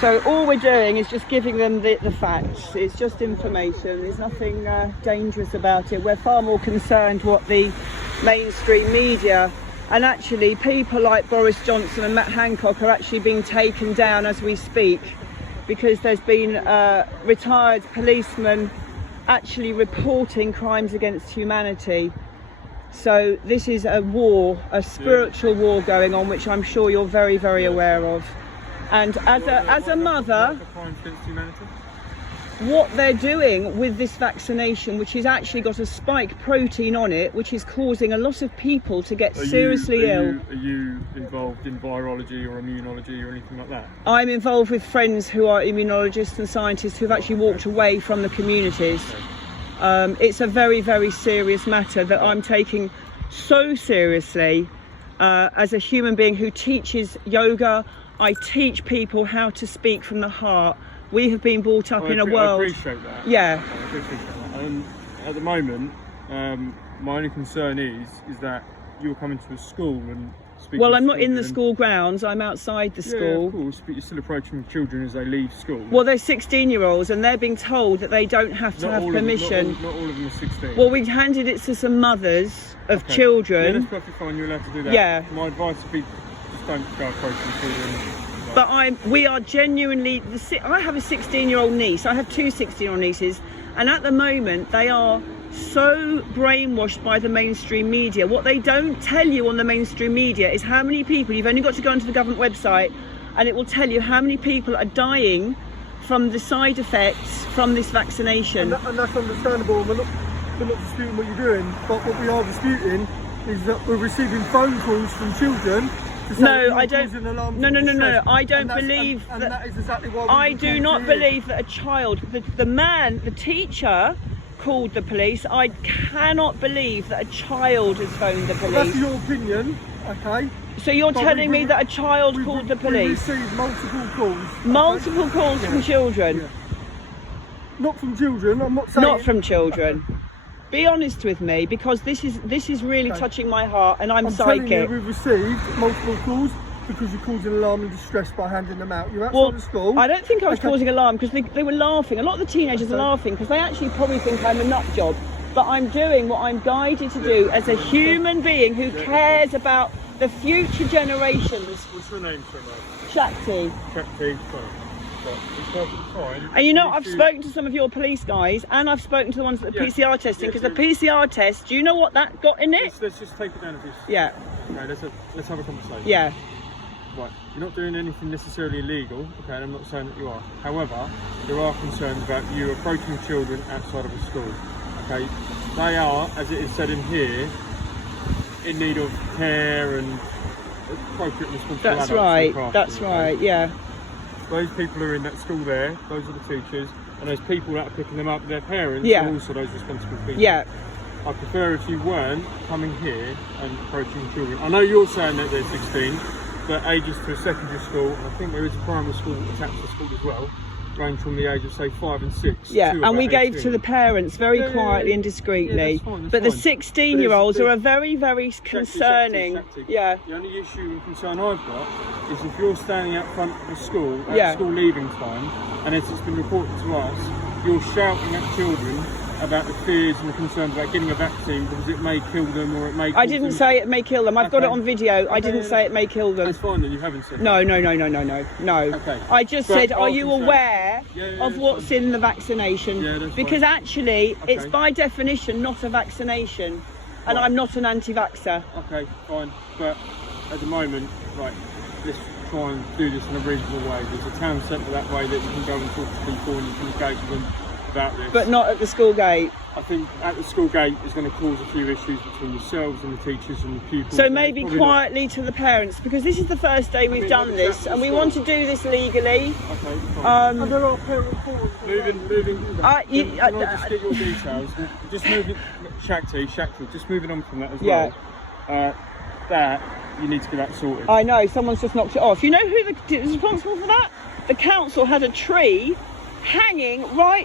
So all we're doing is just giving them the facts. It's just information. There's nothing dangerous about it. We're far more concerned what the mainstream media, and actually people like Boris Johnson and Matt Hancock are actually being taken down as we speak, because there's been retired policemen actually reporting crimes against humanity. So this is a war, a spiritual war going on, which I'm sure you're very, very aware of. And as a mother, what they're doing with this vaccination, which has actually got a spike protein on it, which is causing a lot of people to get seriously ill. Are you involved in virology or immunology or anything like that? I'm involved with friends who are immunologists and scientists who've actually walked away from the communities. It's a very, very serious matter that I'm taking so seriously as a human being who teaches yoga. I teach people how to speak from the heart. We have been brought up in a world. I appreciate that. Yeah. I appreciate that. And at the moment, my only concern is that you're coming to a school and speaking. Well, I'm not in the school grounds. I'm outside the school. Yeah, of course, but you're still approaching children as they leave school. Well, they're 16-year-olds, and they're being told that they don't have to have permission. Not all of them are 16. Well, we handed it to some mothers of children. Yeah, that's perfectly fine. You're allowed to do that. Yeah. My advice would be just don't go approaching children. But we are genuinely, I have a 16-year-old niece, I have two 16-year-old nieces, and at the moment they are so brainwashed by the mainstream media. What they don't tell you on the mainstream media is how many people, you've only got to go onto the government website and it will tell you how many people are dying from the side effects from this vaccination. And that's understandable, we're not disputing what you're doing, but what we are disputing is that we're receiving phone calls from children. No, I don't. No. I don't believe that. And that is exactly why I do not believe that a child, the teacher called the police. I cannot believe that a child has phoned the police. That's your opinion, okay? So you're telling me that a child called the police? We received multiple calls. Multiple calls from children? Yeah. Not from children, I'm not saying. Not from children. Be honest with me, because this is really touching my heart, and I'm psychic. Telling you, we've received multiple calls because you're causing alarm and distress by handing them out. You're outside of school. I don't think I was causing alarm, because they were laughing. A lot of the teenagers are laughing because they actually probably think I'm a nut job. But I'm doing what I'm guided to do as a human being who cares about the future generations. What's your name, sir? Shakti. Shakti, sorry. Fine. And you know, I've spoken to some of your police guys, and I've spoken to the ones that are PCR testing, because the PCR test, do you know what that got in it? Let's just take it down a bit. Yeah. Okay, let's have a conversation. Yeah. Right, you're not doing anything necessarily illegal, okay, and I'm not saying that you are. However, there are concerns about you approaching children outside of a school, okay? They are, as it is said in here, in need of care and appropriate responsible That's right, that's right, yeah. Those people who are in that school there, those are the teachers, and those people that are picking them up, their parents, are also those responsible people. Yeah. I prefer if you weren't coming here and approaching children. I know you're saying that they're 16, but ages to a secondary school, and I think there is a primary school attached to the school as well, range from the age of say 5 and 6. Yeah, and we gave to the parents very quietly and discreetly. But the 16-year-olds are a very, very concerning. Yeah. The only issue and concern I've got is if you're standing out front of the school at school leaving time, and as it's been reported to us, you're shouting at children about the fears and the concerns about getting a vaccine because it may kill them or it may. I didn't say it may kill them. I've got it on video. I didn't say it may kill them. That's fine then. You haven't said. No. Okay. I just said, are you aware of what's in the vaccination? Yeah, that's because fine. Actually, it's by definition not a vaccination, and I'm not an anti-vaxxer. Okay, fine. But at the moment, right, let's try and do this in a reasonable way. There's a town centre that way that you can go and talk to people and you can engage with them about this. But not at the school gate. I think at the school gate is going to cause a few issues between yourselves and the teachers and the pupils. So maybe quietly to the parents, because this is the first day we've done this, and we want to do this legally. Okay, fine. And there are parent calls. Moving. Can I just get your details? Just moving, Shakti, just moving on from that as well. That you need to get that sorted. I know, someone's just knocked it off. You know who is responsible for that? The council had a tree hanging right